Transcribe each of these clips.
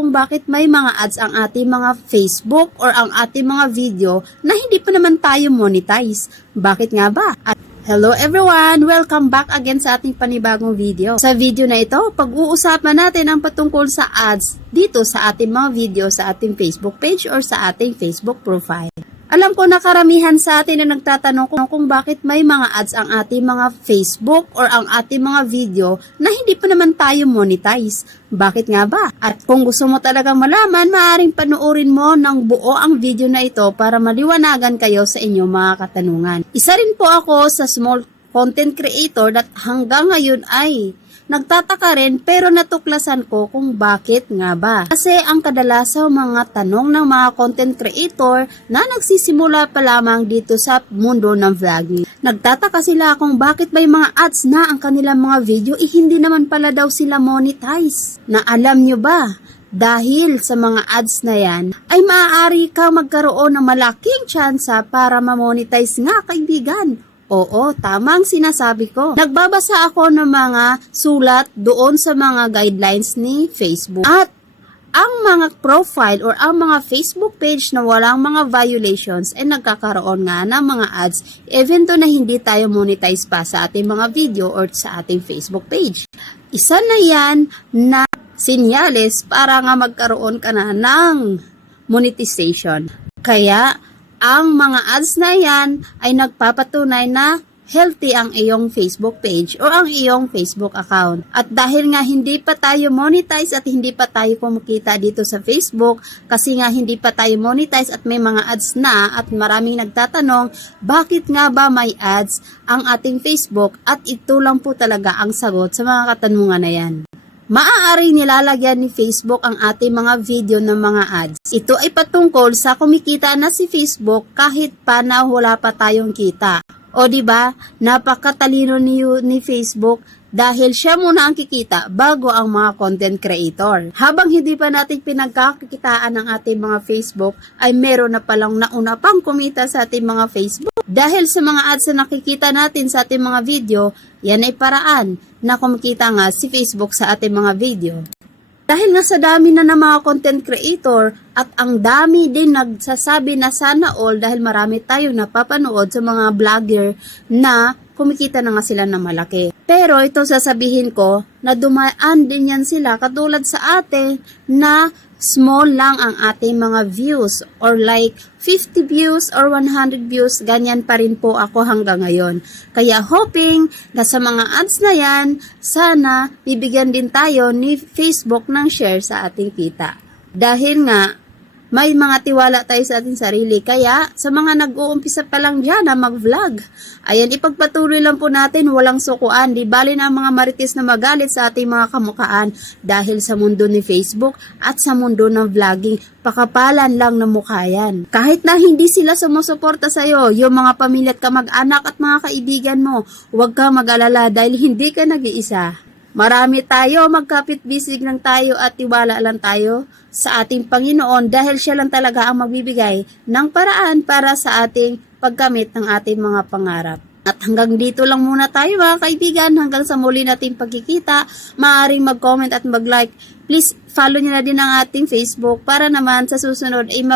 kung bakit may mga ads ang ating mga Facebook or ang ating mga video na hindi pa naman tayo monetize. Bakit nga ba? Hello everyone! Welcome back again sa ating panibagong video. Sa video na ito, pag-uusapan natin ang patungkol sa ads dito sa ating mga video sa ating Facebook page or sa ating Facebook profile. Alam ko na karamihan sa atin na nagtatanong kung bakit may mga ads ang ating mga Facebook or ang ating mga video na hindi pa naman tayo monetize. Bakit nga ba? At kung gusto mo talagang malaman, maaaring panoorin mo ng buo ang video na ito para maliwanagan kayo sa inyong mga katanungan. Isa rin po ako sa small content creator that hanggang ngayon ay nagtataka rin pero natuklasan ko kung bakit nga ba. Kasi ang kadalasang mga tanong ng mga content creator na nagsisimula pa lamang dito sa mundo ng vlogging. Nagtataka sila kung bakit may mga ads na ang kanilang mga video hindi naman pala daw sila monetize. Na alam nyo ba? Dahil sa mga ads na yan, ay maaari kang magkaroon ng malaking tsansa para ma-monetize nga, kaibigan. Oo, tamang sinasabi ko. Nagbabasa ako ng mga sulat doon sa mga guidelines ni Facebook. At ang mga profile or ang mga Facebook page na walang mga violations ay nagkakaroon nga ng mga ads even to na hindi tayo monetize pa sa ating mga video or sa ating Facebook page. Isa na yan na sinyales para nga magkaroon ka na ng monetization. Kaya ang mga ads na yan ay nagpapatunay na healthy ang iyong Facebook page o ang iyong Facebook account. At dahil nga hindi pa tayo monetize at hindi pa tayo kumikita dito sa Facebook, kasi nga hindi pa tayo monetize at may mga ads na at maraming nagtatanong, bakit nga ba may ads ang ating Facebook? At ito lang po talaga ang sagot sa mga katanungan na yan. Maaari nilalagyan ni Facebook ang ating mga video ng mga ads. Ito ay patungkol sa kumikita na si Facebook kahit pa na wala pa tayong kita. O di ba? Napakatalino ni Facebook dahil siya muna ang kikita bago ang mga content creator. Habang hindi pa natin pinagkakitaan ng ating mga Facebook, ay meron na palang nauna pang kumita sa ating mga Facebook. Dahil sa mga ads na nakikita natin sa ating mga video, yan ay paraan na kumikita nga si Facebook sa ating mga video. Dahil nga sa dami na ng mga content creator at ang dami din nagsasabi na sana all dahil marami tayong napapanood sa mga vlogger na kumikita na nga sila ng malaki. Pero ito sasabihin ko na dumaan din yan sila katulad sa atin na small lang ang ating mga views or like 50 views or 100 views, ganyan pa rin po ako hanggang ngayon. Kaya hoping na sa mga ads na yan, sana bibigyan din tayo ni Facebook ng share sa ating kita. Dahil nga, may mga tiwala tayo sa ating sarili. Kaya, sa mga nag-uumpisa pa lang dyan na mag-vlog, ayan, ipagpatuloy lang po natin, walang sukuan. Di bali na mga marites na magalit sa ating mga kamukhaan dahil sa mundo ni Facebook at sa mundo ng vlogging, pakapalan lang na mukha yan. Kahit na hindi sila sumusuporta sa'yo, yung mga pamilya at kamag-anak at mga kaibigan mo, huwag ka mag-alala dahil hindi ka nag-iisa. Marami tayo, magkapit-bisig lang tayo at tiwala lang tayo sa ating Panginoon dahil siya lang talaga ang magbibigay ng paraan para sa ating pagkamit ng ating mga pangarap. At hanggang dito lang muna tayo mga kaibigan, hanggang sa muli nating pagkikita, maaaring mag-comment at mag-like. Please follow nyo na din ang ating Facebook para naman sa susunod ay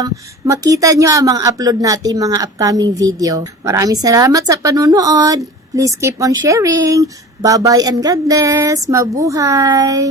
makita nyo ang mga upload natin mga upcoming video. Maraming salamat sa panunood. Please keep on sharing. Bye-bye and God bless. Mabuhay!